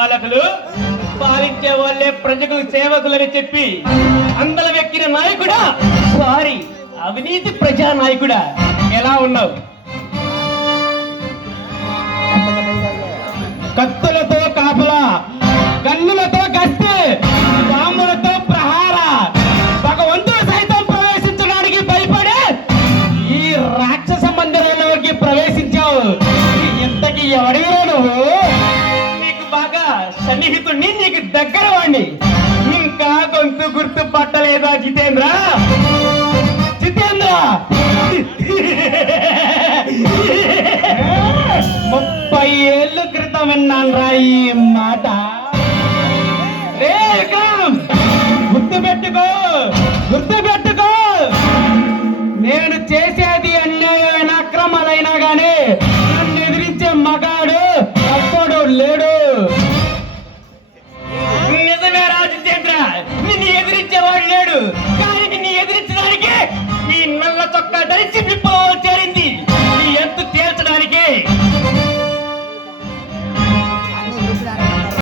పాలకులు పాలించే వాళ్ళే ప్రజలకు సేవకులని చెప్పి అందల వెక్కిన నాయకుడా, సారీ అవినీతి ప్రజా నాయకుడా, ఎలా ఉన్నావు? కత్తులతో కాపలా, గన్నులతో గస్తీ, బాంబులతో ప్రహార, భగవంతుడు సైతం ప్రవేశించడానికి భయపడే ఈ రాక్షస మందిరంలోకి ప్రవేశించావు. ఇంతకి ఎవడివో నువ్వు? నీకు బాగా సన్నిహితుడిని, నీకు దగ్గర వాణ్ణి. ఇంకా గొంతు గుర్తు పట్టలేదా జితేంద్ర? జితేంద్ర 30 ఏళ్ళ క్రితం విన్నాను రా ఈ మాట. రే విక్రమ్, గుర్తు పెట్టుకో, గుర్తు